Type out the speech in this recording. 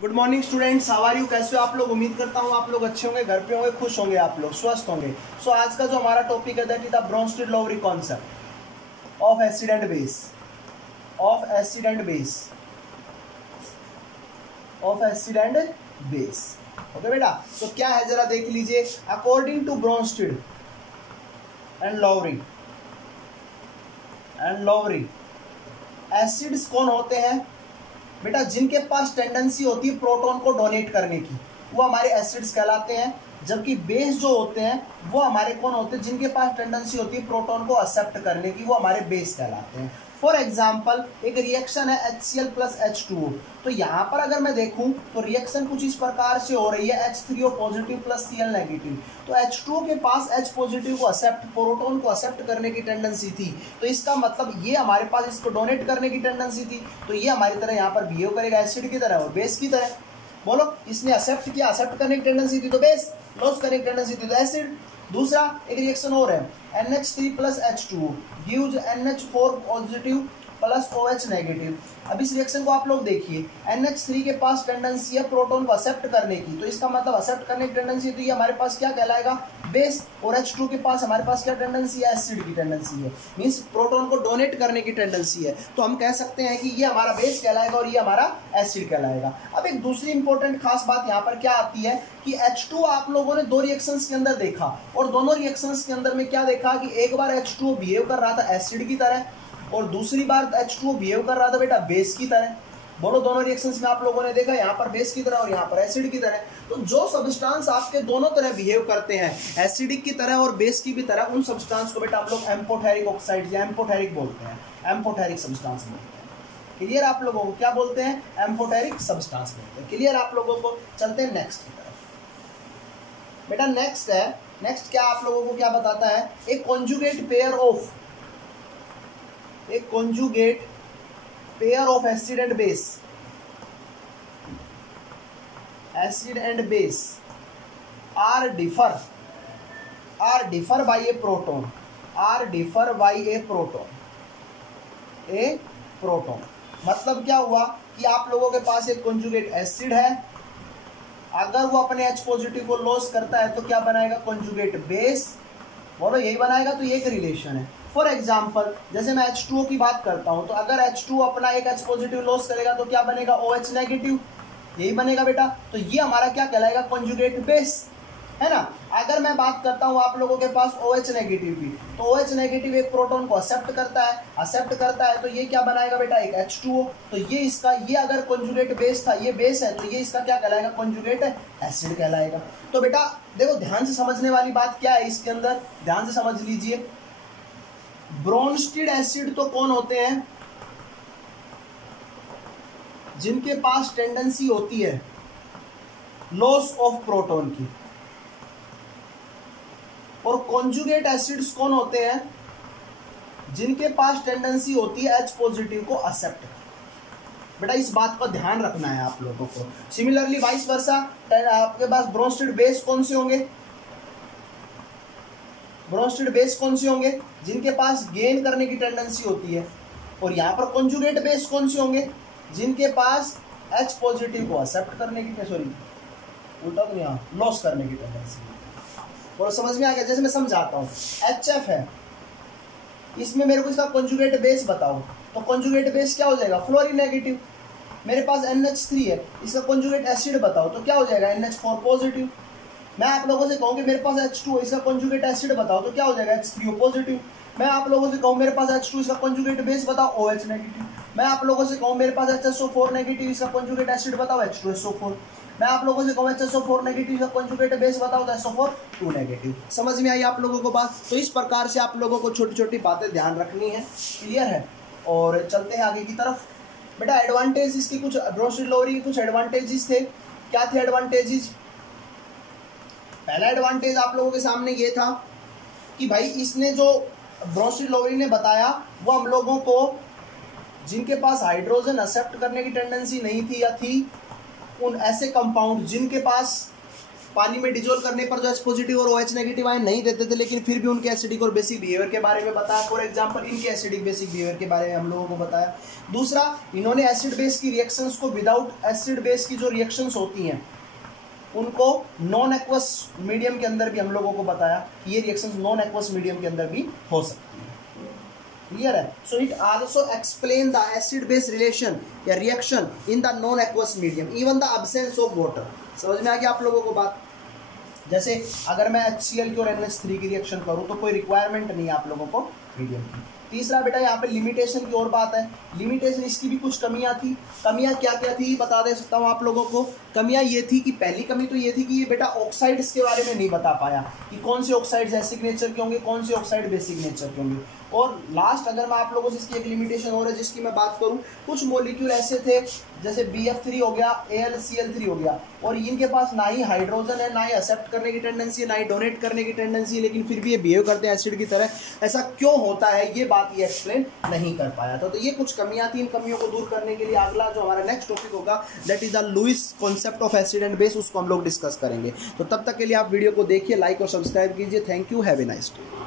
Good morning students, how are you? कैसे हो आप लोग? उम्मीद करता हूँ आप लोग अच्छे होंगे, घर पे होंगे, खुश होंगे, आप लोग स्वस्थ होंगे। सो आज का जो हमारा टॉपिक है that is the Bronsted Lowry concept of acid and base, of acid and base, of acid and base. Okay बेटा, तो क्या है जरा देख लीजिए। According to Bronsted and Lowry acids कौन होते हैं बेटा? जिनके पास टेंडेंसी होती है प्रोटॉन को डोनेट करने की, वो हमारे एसिड्स कहलाते हैं। जबकि बेस जो होते हैं वो हमारे कौन होते हैं? जिनके पास टेंडेंसी होती है प्रोटॉन को एक्सेप्ट करने की, वो हमारे बेस कहलाते हैं। फॉर एग्जाम्पल एक रिएक्शन है HCl प्लस H2O। तो यहाँ पर अगर मैं देखूं तो रिएक्शन कुछ इस प्रकार से हो रही है, H3O positive plus Cl negative. तो H2O के पास H पॉजिटिव को एक्सेप्ट, प्रोटॉन को एक्सेप्ट करने की टेंडेंसी थी। तो इसका मतलब ये हमारे पास इसको डोनेट करने की टेंडेंसी थी। तो ये हमारी तरह यहाँ पर बिहेव करेगा एसिड की तरह और बेस की तरह। बोलो, इसने एक्सेप्ट किया, एक्सेप्ट करने की टेंडेंसी थी तो बेस, लॉस करने की टेंडेंसी थी तो एसिड। दूसरा एक रिएक्शन और है, NH3 plus H2O gives NH4 positive plus OH negative. अब इस रिएक्शन को आप लोग देखिए, NH3 के पास टेंडेंसी है प्रोटॉन को एक्सेप्ट करने की, तो इसका मतलब एक्सेप्ट करने की टेंडेंसी, तो ये हमारे पास क्या कहलाएगा? बेस। और H2 के पास हमारे पास क्या टेंडेंसी है? एसिड की टेंडेंसी है, मींस प्रोटॉन को डोनेट करने की टेंडेंसी है। तो हम कह सकते हैं कि ये हमारा बेस कहलाएगा और ये हमारा एसिड कहलाएगा। अब एक दूसरी इंपॉर्टेंट खास बात यहाँ पर क्या आती है कि H2 आप लोगों ने दो रिएक्शंस के अंदर देखा, और दोनों रिएक्शंस के अंदर में क्या देखा कि एक बार H2O बिहेव कर रहा था एसिड की तरह और दूसरी बार H2O बिहेव कर रहा था बेटा बेस की तरह। बोलो, दोनों रिएक्शंस में आप लोगों ने देखा यहाँ पर बेस की तरह और यहाँ पर एसिड की तरह। तो जो सब्सटेंस आपके दोनों तरह बिहेव करते हैं, एसिडिक की तरह और बेस की भी तरह, उन सब्सटेंस को बेटा हम लोग एम्फोटेरिक ऑक्साइड या एम्फोटेरिक बोलते हैं, एम्फोटेरिक सब्सटेंस बोलते हैं। क्लियर आप लोगों को? क्या बोलते हैं? एम्फोटेरिक सब्सटेंस बोलते हैं। क्लियर आप लोगों को? चलते हैं नेक्स्ट की तरफ। बेटा नेक्स्ट है, नेक्स्ट क्या आप लोगों को क्या बताता है? एक कॉन्जुगेट पेयर ऑफ, एक conjugate pair of acid and base, acid and base are differ by a proton, are differ by a proton, a proton। मतलब क्या हुआ कि आप लोगों के पास एक conjugate acid है, अगर वो अपने H पॉजिटिव को लॉस करता है तो क्या बनाएगा? conjugate base। बोलो, यही बनाएगा। तो ये एक रिलेशन है। फॉर एग्जाम्पल जैसे मैं H2O की बात करता हूं, तो अगर H2O अपना एक H पॉजिटिव लॉस करेगा तो क्या बनेगा? OH नेगेटिव, यही बनेगा बेटा। तो ये हमारा क्या कहलाएगा? कॉन्जुगेट बेस, है ना। अगर मैं बात करता हूं आप लोगों के पास OH नेगेटिव की, तो OH नेगेटिव एक प्रोटॉन को एक्सेप्ट करता है, तो ये क्या बनाएगा बेटा? एक H2O। तो ये इसका, ये अगर कॉन्जुगेट बेस था, ये बेस है, तो ये इसका क्या कहलाएगा? कॉन्जुगेट एसिड कहलाएगा। तो बेटा देखो, ध्यान से समझने वाली बात क्या है इसके अंदर, ध्यान से समझ लीजिए। ब्रोंस्टेड एसिड तो कौन होते हैं? जिनके पास टेंडेंसी होती है लॉस ऑफ प्रोटॉन की। और कॉन्जुगेट एसिड्स कौन होते हैं? जिनके पास टेंडेंसी होती है H पॉजिटिव को एक्सेप्ट। बेटा इस बात का ध्यान रखना है आप लोगों को। सिमिलरली वाइस वर्सा, आपके पास ब्रोंस्टेड बेस कौन से होंगे? ब्रोंस्टेड बेस कौन से होंगे? जिनके पास गेन करने की टेंडेंसी होती है। और यहाँ पर कॉन्जुगेट बेस कौन से होंगे? जिनके पास H पॉजिटिव को एक्सेप्ट करने की, सॉरी उल्टा तो यहाँ, लॉस करने की टेंडेंसी। और समझ में आ गया? जैसे मैं समझाता हूँ, HF है, इसमें मेरे को इसका कॉन्जुगेट बेस बताओ, तो कॉन्जुगेट बेस क्या हो जाएगा? Fluorine negative. मेरे पास NH3 है, इसका कॉन्जुगेट एसिड बताओ, तो क्या हो जाएगा? NH4 positive. मैं आप लोगों से कहूँ कि मेरे पास H2O, इसका कॉन्जुगेट एसिड बताओ, तो क्या हो जाएगा? H3O positive. मैं आप लोगों से कहूँ मेरे पास H2, इसका कॉन्जुगेट बेस बताओ, OH नेगेटिव। मैं आप लोगों से कहूँ मेरे पास HSO4 नेगेटिव, इसका कॉन्जुगेट एसिड बताओ, H2SO4। मैं आप लोगों से कहूँ HSO4 नेगेटिव, इसका कॉन्जुगेट बेस बताओ, तो SO4 नेगेटिव। समझ में आई आप लोगों को बात? तो इस प्रकार से आप लोगों को छोटी छोटी बातें ध्यान रखनी है। क्लियर है? और चलते हैं आगे की तरफ। बेटा एडवांटेज इसकी, कुछ ब्रोंस्टेड-लोवरी के कुछ एडवांटेजेस थे। क्या थे एडवांटेजेस? पहला एडवांटेज आप लोगों के सामने ये था कि भाई इसने जो ब्रोंस्टेड-लोवरी ने बताया, वो हम लोगों को जिनके पास हाइड्रोजन एक्सेप्ट करने की टेंडेंसी नहीं थी या थी, उन ऐसे कंपाउंड जिनके पास पानी में डिजोल्व करने पर जो H पॉजिटिव और OH नेगेटिव आयन नहीं देते थे, लेकिन फिर भी उनके एसिडिक और बेसिक बिहेवियर के बारे में बताया। फॉर एग्जांपल इनके एसिडिक बेसिक बिहेवियर के बारे में हम लोगों को बताया। दूसरा, इन्होंने एसिड बेस की रिएक्शंस को विदाउट एसिड बेस की जो रिएक्शंस होती हैं उनको नॉन एक्वस मीडियम के अंदर भी हम लोगों को बताया कि ये रिएक्शंस नॉन एक्वस मीडियम के अंदर भी हो सकती है। क्लियर है? So it also explain the acid base relation या reaction in the non aqueous medium even the absence of water. समझ में आ गया आप लोगों को बात? जैसे अगर मैं HCl की और NH3 की रिएक्शन करूं तो कोई रिक्वायरमेंट नहीं है आप लोगों को मीडियम की। तीसरा बेटा यहाँ पे लिमिटेशन की और बात है। लिमिटेशन, इसकी भी कुछ कमियां थी। कमियां क्या क्या थी बता दे सकता हूँ आप लोगों को। कमियां ये थी कि पहली कमी तो ये थी कि ये बेटा ऑक्साइड्स के बारे में नहीं बता पाया कि कौन से ऑक्साइड्स एसिड नेचर के होंगे, कौन से ऑक्साइड बेसिक नेचर के होंगे। और लास्ट अगर मैं आप लोगों से इसकी एक लिमिटेशन और है जिसकी मैं बात करूँ, कुछ मॉलिक्यूल ऐसे थे जैसे BF3 हो गया, AlCl3 हो गया, और इनके पास ना ही हाइड्रोजन है, ना ही एक्सेप्ट करने की टेंडेंसी है, ना ही डोनेट करने की टेंडेंसी है, लेकिन फिर भी ये बिहेव करते हैं एसिड की तरह। ऐसा क्यों होता है ये बात ये एक्सप्लेन नहीं कर पाया था। तो ये कुछ कमियां थी। इन कमियों को दूर करने के लिए अगला जो हमारा नेक्स्ट टॉपिक होगा that is the Lewis concept of acid and base, उसको हम लोग डिस्कस करेंगे। तो तब तक के लिए आप वीडियो को देखिए, लाइक और सब्सक्राइब कीजिए। Thank you, have a nice day.